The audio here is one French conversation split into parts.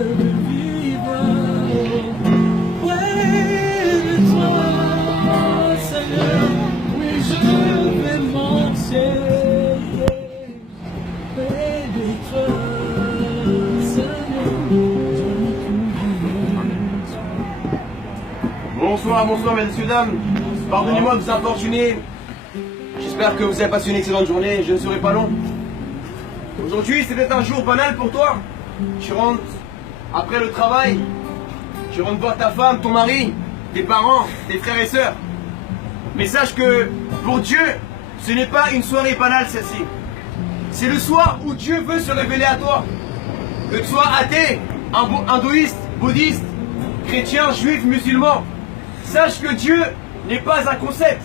de vivre près de toi, Seigneur. Oui, je vais marcher près de toi, Seigneur. Bonsoir, bonsoir messieurs, dames. Pardonnez-moi de vous importuner. J'espère que vous avez passé une excellente journée. Je ne serai pas long. Aujourd'hui, c'est peut-être un jour banal pour toi. Tu rentres après le travail. Tu rentres voir ta femme, ton mari, tes parents, tes frères et sœurs. Mais sache que pour Dieu, ce n'est pas une soirée banale celle-ci. C'est le soir où Dieu veut se révéler à toi. Que tu sois athée, hindouiste, bouddhiste, chrétien, juif, musulman. Sache que Dieu n'est pas un concept.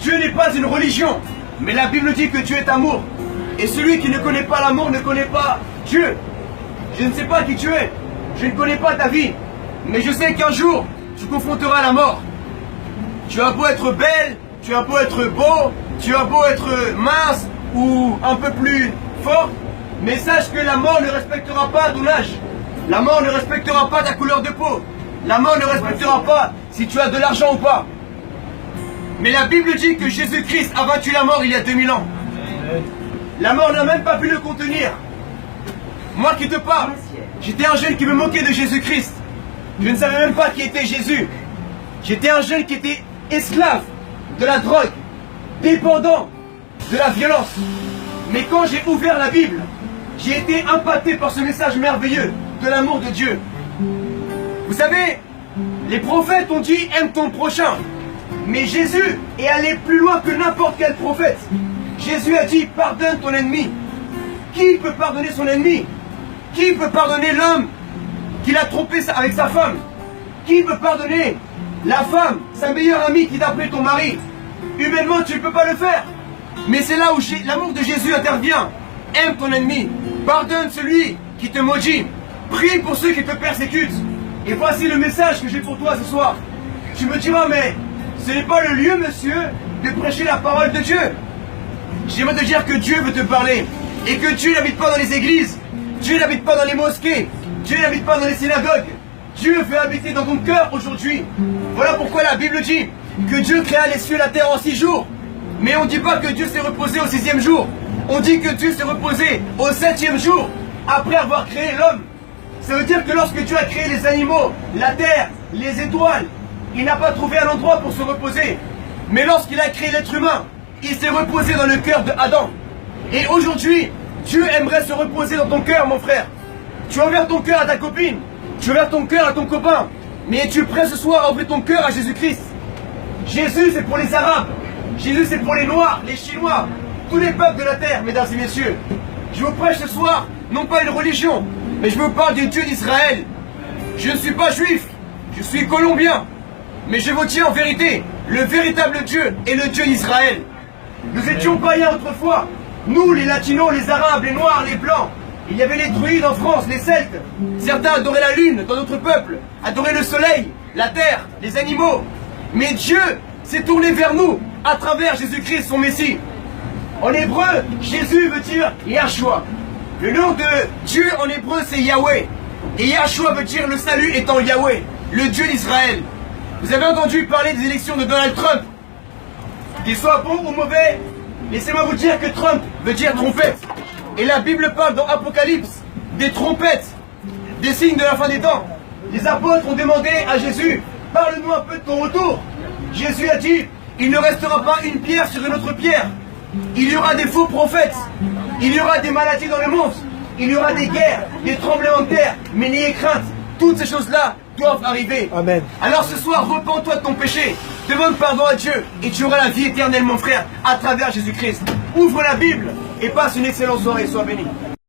Dieu n'est pas une religion. Mais la Bible dit que Dieu est amour. Et celui qui ne connaît pas l'amour ne connaît pas Dieu. Je ne sais pas qui tu es. Je ne connais pas ta vie. Mais je sais qu'un jour, tu confronteras la mort. Tu as beau être belle, tu as beau être beau, tu as beau être mince ou un peu plus fort. Mais sache que la mort ne respectera pas ton âge. La mort ne respectera pas ta couleur de peau. La mort ne respectera pas si tu as de l'argent ou pas. Mais la Bible dit que Jésus-Christ a vaincu la mort il y a 2000 ans. La mort n'a même pas pu le contenir. Moi qui te parle, j'étais un jeune qui me moquait de Jésus-Christ. Je ne savais même pas qui était Jésus. J'étais un jeune qui était esclave de la drogue, dépendant de la violence. Mais quand j'ai ouvert la Bible, j'ai été impacté par ce message merveilleux de l'amour de Dieu. Vous savez, les prophètes ont dit « aime ton prochain ». Mais Jésus est allé plus loin que n'importe quel prophète. Jésus a dit « pardonne ton ennemi ». Qui peut pardonner son ennemi? Qui peut pardonner l'homme qu'il a trompé avec sa femme? Qui peut pardonner la femme, sa meilleure amie qui t'a appelé ton mari? Humainement, tu ne peux pas le faire. Mais c'est là où l'amour de Jésus intervient. Aime ton ennemi. Pardonne celui qui te maudit. Prie pour ceux qui te persécutent. Et voici le message que j'ai pour toi ce soir. Tu me diras, mais ce n'est pas le lieu, monsieur, de prêcher la parole de Dieu. J'aimerais te dire que Dieu veut te parler. Et que Dieu n'habite pas dans les églises. Dieu n'habite pas dans les mosquées. Dieu n'habite pas dans les synagogues. Dieu veut habiter dans ton cœur aujourd'hui. Voilà pourquoi la Bible dit que Dieu créa les cieux et la terre en 6 jours. Mais on ne dit pas que Dieu s'est reposé au 6e jour. On dit que Dieu s'est reposé au 7e jour, après avoir créé l'homme. Ça veut dire que lorsque Dieu a créé les animaux, la terre, les étoiles, il n'a pas trouvé un endroit pour se reposer. Mais lorsqu'il a créé l'être humain, il s'est reposé dans le cœur d'Adam. Et aujourd'hui, Dieu aimerait se reposer dans ton cœur, mon frère. Tu as ouvert ton cœur à ta copine, tu as ouvert ton cœur à ton copain, mais es-tu prêt ce soir à ouvrir ton cœur à Jésus-Christ? Jésus, c'est pour les Arabes. Jésus, c'est pour les Noirs, les Chinois, tous les peuples de la terre, mesdames et messieurs. Je vous prêche ce soir, non pas une religion, mais je vous parle du Dieu d'Israël. Je ne suis pas juif, je suis colombien. Mais je vous tiens en vérité, le véritable Dieu est le Dieu d'Israël. Nous étions païens autrefois. Nous, les latinos, les arabes, les noirs, les blancs. Il y avait les druides en France, les celtes. Certains adoraient la lune dans notre peuple, adoraient le soleil, la terre, les animaux. Mais Dieu s'est tourné vers nous à travers Jésus-Christ, son Messie. En hébreu, Jésus veut dire Yahshua. Le nom de Dieu en hébreu, c'est Yahweh. Et Yahshua veut dire le salut étant Yahweh, le Dieu d'Israël. Vous avez entendu parler des élections de Donald Trump. Qu'il soit bon ou mauvais, laissez-moi vous dire que Trump veut dire trompette. Et la Bible parle dans Apocalypse des trompettes, des signes de la fin des temps. Les apôtres ont demandé à Jésus, parle-nous un peu de ton retour. Jésus a dit, il ne restera pas une pierre sur une autre pierre. Il y aura des faux prophètes. Il y aura des maladies dans le monde. Il y aura des guerres, des tremblements de terre. Mais n'ayez crainte, toutes ces choses-là doivent arriver. Amen. Alors ce soir, repens-toi de ton péché. Demande pardon à Dieu et tu auras la vie éternelle, mon frère, à travers Jésus-Christ. Ouvre la Bible et passe une excellente soirée. Sois béni.